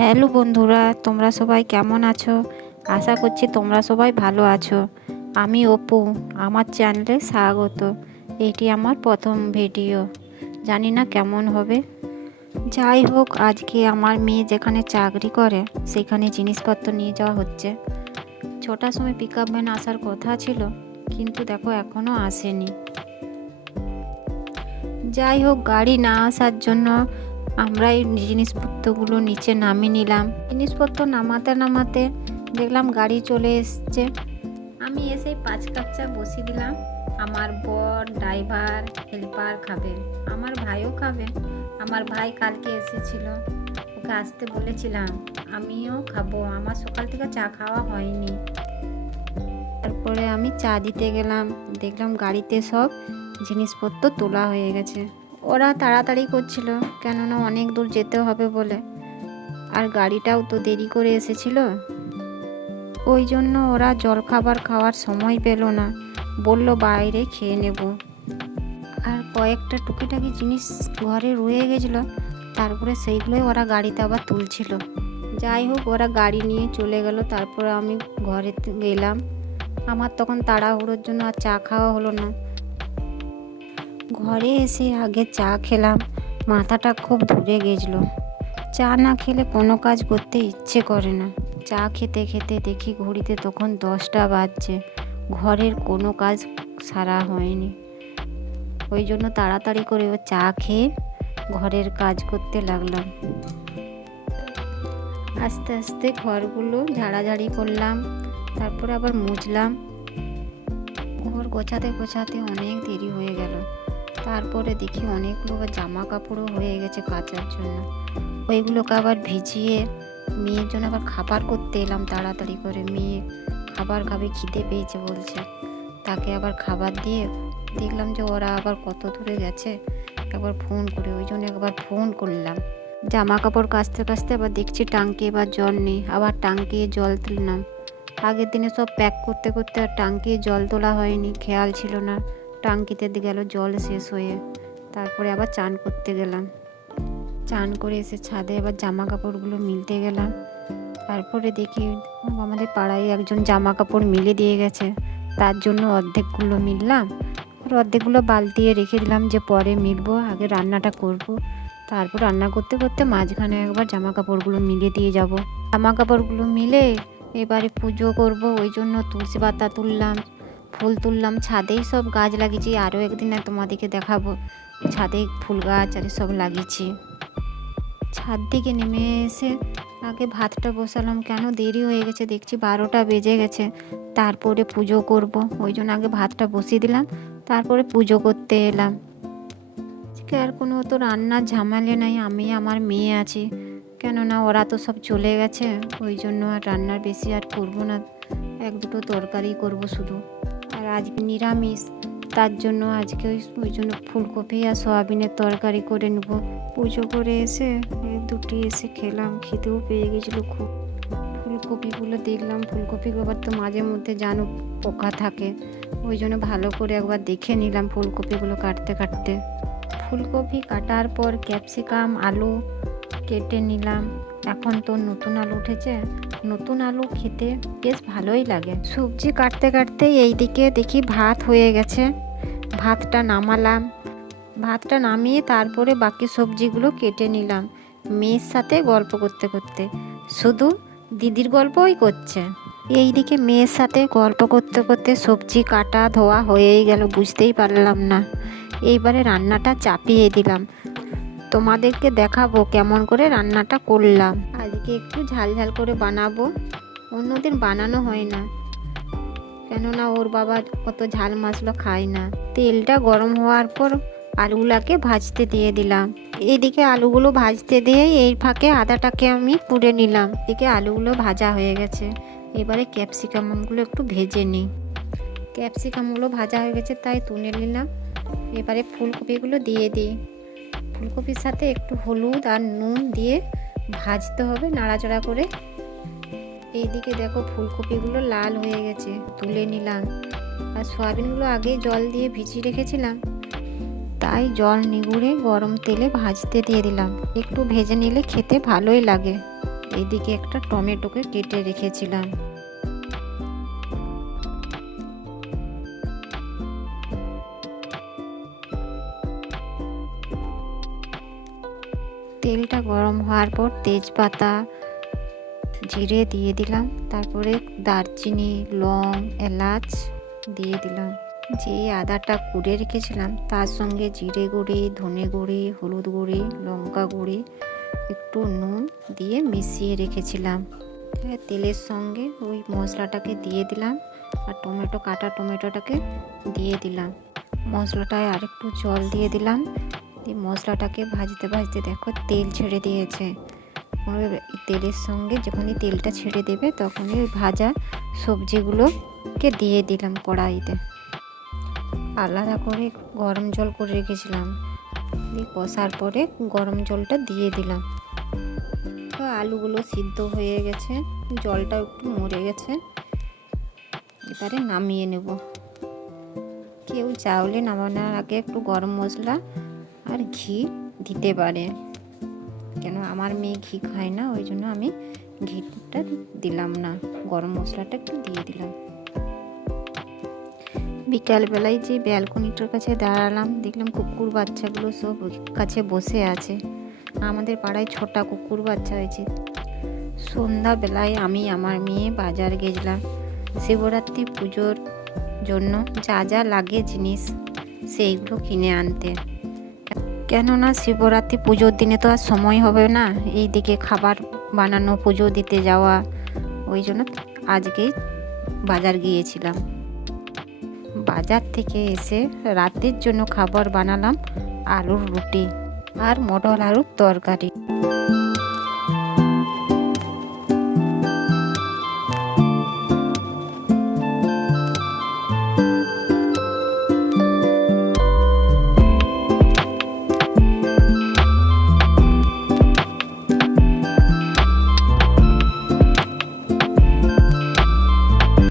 Hello বন্ধুরা, তোমরা সবাই কেমন আছো? আশা করছি তোমরা সবাই ভালো আছো। আমি অপু, আমার চ্যানেলে স্বাগত। এটি আমার প্রথম ভিডিও, জানি না কেমন হবে। যাই হোক, আজকে আমার মেয়ে যেখানে চাকরি করে সেখানে জিনিসপত্র নিয়ে যাওয়া হচ্ছে। 6টার সময় পিক আপ ভ্যান আসার কথা ছিল, কিন্তু দেখো এখনও আসেনি। যাই হোক, গাড়ি না আসার জন্য আমরা এই জিনিসপত্রগুলো নিচে নামিয়ে নিলাম। জিনিসপত্র নামাতে নামাতে দেখলাম গাড়ি চলে এসছে। আমি এসেই 5 কাপ চা বসিয়ে দিলাম। আমার বর, ড্রাইভার, হেল্পার খাবে, আমার ভাইও খাবে। আমার ভাই কালকে এসেছিল, ওকে আসতে বলেছিলাম। আমিও খাবো, আমার সকাল থেকে চা খাওয়া হয়নি। তারপরে আমি চা দিতে গেলাম, দেখলাম গাড়িতে সব জিনিসপত্র তোলা হয়ে গেছে। ওরা তাড়াতাড়ি করছিল, কেননা অনেক দূর যেতে হবে বলে, আর গাড়িটাও তো দেরি করে এসেছিল। ওই জন্য ওরা জলখাবার খাওয়ার সময় পেল না, বলল বাইরে খেয়ে নেব। আর কয়েকটা টুকিটাকি জিনিস ঘরে রয়ে গেছিলো, তারপরে সেইগুলোই ওরা গাড়িতে আবার তুলছিল। যাই হোক, ওরা গাড়ি নিয়ে চলে গেল। তারপরে আমি ঘরে গেলাম। আমার তখন তাড়াহুড়োর জন্য আর চা খাওয়া হলো না। ঘরে এসে আগে চা খেলাম, মাথাটা খুব ধরে গেছিলো। চা না খেলে কোনো কাজ করতে ইচ্ছে করে না। চা খেতে খেতে দেখি ঘড়িতে তখন 10টা বাজছে, ঘরের কোনো কাজ সারা হয়নি। ওই জন্য তাড়াতাড়ি করে চা খেয়ে ঘরের কাজ করতে লাগলাম। আস্তে আস্তে ঘরগুলো ঝাড়াঝাড়ি করলাম, তারপরে আবার মুছলাম। ঘর গোছাতে গোছাতে অনেক দেরি হয়ে গেল। তারপরে দেখি অনেকগুলো জামা কাপড়ও হয়ে গেছে কাচার জন্য। ওইগুলোকে আবার ভিজিয়ে মেয়ের জন্য আবার খাবার করতে এলাম তাড়াতাড়ি করে। মেয়ে খাবার খাবে, খিদে পেয়েছে বলছে। তাকে আবার খাবার দিয়ে দেখলাম যে ওরা আবার কত দূরে গেছে, একবার ফোন করে, ওই জন্য একবার ফোন করলাম। জামা কাপড় কাচতে কাচতে আবার দেখছি টাঙ্কি এবার জল নেই, আবার টাঙ্কি জল তুললাম। আগের দিনে সব প্যাক করতে করতে আর টাঙ্কি জল তোলা হয়নি, খেয়াল ছিল না। টাঙ্কিতে গেল জল শেষ হয়ে। তারপরে আবার চান করতে গেলাম। চান করে এসে ছাদে আবার জামা কাপড়গুলো মিলতে গেলাম। তারপরে দেখি আমাদের পাড়ায় একজন জামা কাপড় মিলে দিয়ে গেছে, তার জন্য অর্ধেকগুলো মিললাম। আর অর্ধেকগুলো বালতিয়ে রেখে দিলাম যে পরে মিলবো, আগে রান্নাটা করব। তারপর রান্না করতে করতে মাঝখানে একবার জামা কাপড়গুলো মিলে দিয়ে যাব। জামা কাপড়গুলো মিলে এবারে পুজো করব, ওই জন্য তুলসী পাতা তুললাম, ফুল তুললাম। ছাদেই সব গাছ লাগিয়েছি, আরও একদিন তোমাদেরকে দেখাবো। ছাদে ফুল গাছ আর সব লাগিয়েছি। ছাদ থেকে নেমে এসে আগে ভাতটা বসালাম, কেন দেরি হয়ে গেছে দেখছি 12টা বেজে গেছে। তারপরে পুজো করব, ওই জন্য আগে ভাতটা বসিয়ে দিলাম, তারপরে পুজো করতে এলাম। আজকে আর কোনো তো রান্নার ঝামেলা নাই, আমি আমার মেয়ে আছি, কেননা ওরা তো সব চলে গেছে। ওই জন্য আর রান্নার বেশি আর করবো না, 1-2টো তরকারি করব শুধু। আর আজকে নিরামিষ, তার জন্য আজকে ওই জন্য ফুলকপি আর সয়াবিনের তরকারি করে নেব। পুজো করে এসে দুটি এসে খেলাম, খিদেও পেয়ে গেছিলো খুব। ফুলকপিগুলো দেখলাম, ফুলকপিগুলো আবার তো মাঝে মধ্যে জানো পোকা থাকে, ওই জন্য ভালো করে একবার দেখে নিলাম ফুলকপিগুলো কাটতে কাটতে। ফুলকপি কাটার পর ক্যাপসিকাম, আলু কেটে নিলাম। এখন তো নতুন আলু উঠেছে, নতুন আলু খেতে বেশ ভালোই লাগে। সবজি কাটতে কাটতে এইদিকে দেখি ভাত হয়ে গেছে, ভাতটা নামালাম। ভাতটা নামিয়ে তারপরে বাকি সবজিগুলো কেটে নিলাম। মেয়ের সাথে গল্প করতে করতে, শুধু দিদির গল্পই করছে। এইদিকে মেয়ের সাথে গল্প করতে করতে সবজি কাটা ধোয়া হয়েই গেল, বুঝতেই পারলাম না। এইবারে রান্নাটা চাপিয়ে দিলাম, তোমাদেরকে দেখাবো কেমন করে রান্নাটা করলাম। আজকে একটু ঝাল ঝাল করে বানাবো, অন্যদিন বানানো হয় না, কেননা ওর বাবা অত ঝাল মশলা খায় না। তেলটা গরম হওয়ার পর আলুগুলোকে ভাজতে দিয়ে দিলাম। এইদিকে আলুগুলো ভাজতে দিয়ে এই ফাঁকে আদাটাকে আমি পুড়ে নিলাম। এদিকে আলুগুলো ভাজা হয়ে গেছে, এবারে ক্যাপসিকামগুলো একটু ভেজে নিই। ক্যাপসিকামগুলো ভাজা হয়ে গেছে তাই তুলে নিলাম। এবারে ফুলকপিগুলো দিয়ে দিই। ফুলকপির সাথে একটু হলুদ আর নুন দিয়ে ভাজতে হবে নাড়াচাড়া করে। এইদিকে দেখো ফুলকপিগুলো লাল হয়ে গেছে, তুলে নিলাম। আর সয়াবিনগুলো আগে জল দিয়ে ভিজিয়ে রেখেছিলাম, তাই জল নিগুড়ে গরম তেলে ভাজতে দিয়ে দিলাম। একটু ভেজে নিলে খেতে ভালোই লাগে। এইদিকে একটা টমেটোকে কেটে রেখেছিলাম। তেলটা গরম হওয়ার পর তেজপাতা, জিরে দিয়ে দিলাম, তারপরে দারচিনি, লং, এলাচ দিয়ে দিলাম। যে আদাটা কুড়ে রেখেছিলাম তার সঙ্গে জিরে গুঁড়ি, ধনে গুঁড়ি, হলুদ গুঁড়ি, লঙ্কা গুঁড়ি, একটু নুন দিয়ে মিশিয়ে রেখেছিলাম। তেলের সঙ্গে ওই মশলাটাকে দিয়ে দিলাম আর কাটা টমেটোটাকে দিয়ে দিলাম। মশলাটায় আর একটু জল দিয়ে দিলাম। দিয়ে মশলাটাকে ভাজতে ভাজতে দেখো তেল ছেড়ে দিয়েছে। তেলের সঙ্গে যখনই তেলটা ছেড়ে দেবে তখনই ওই ভাজা সবজিগুলোকে দিয়ে দিলাম কড়াইতে। আলাদা করে গরম জল করে রেখেছিলাম, দিয়ে কষার পরে গরম জলটা দিয়ে দিলাম। তো আলুগুলো সিদ্ধ হয়ে গেছে, জলটাও একটু মরে গেছে, এবারে নামিয়ে নেব। কেউ চাইলে নামানোর আগে একটু গরম মশলা আর ঘি দিতে পারে, কেন আমার মেয়ে ঘি খায় না, ওই জন্য আমি ঘিটা দিলাম না, গরম মশলাটা একটু দিয়ে দিলাম। বিকালবেলায় যে ব্যালকনিটার কাছে দাঁড়ালাম, দেখলাম কুকুর বাচ্চাগুলো সব কাছে বসে আছে। আমাদের পাড়ায় 6টা কুকুর বাচ্চা হয়েছে। সন্ধ্যাবেলায় আমি আমার মেয়ে বাজার গেছিলাম শিবরাত্রি পুজোর জন্য যা যা লাগে জিনিস সেইগুলো কিনে আনতে। কেননা শিবরাত্রি পুজোর দিনে তো আর সময় হবে না এইদিকে খাবার বানানো, পুজো দিতে যাওয়া, ওই জন্য আজকেই বাজার গিয়েছিলাম। বাজার থেকে এসে রাতের জন্য খাবার বানালাম আলুর রুটি আর মটর আলুর তরকারি।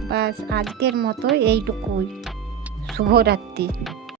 বাস আজকের মতো এইটুকুই। শুভরাত্রি।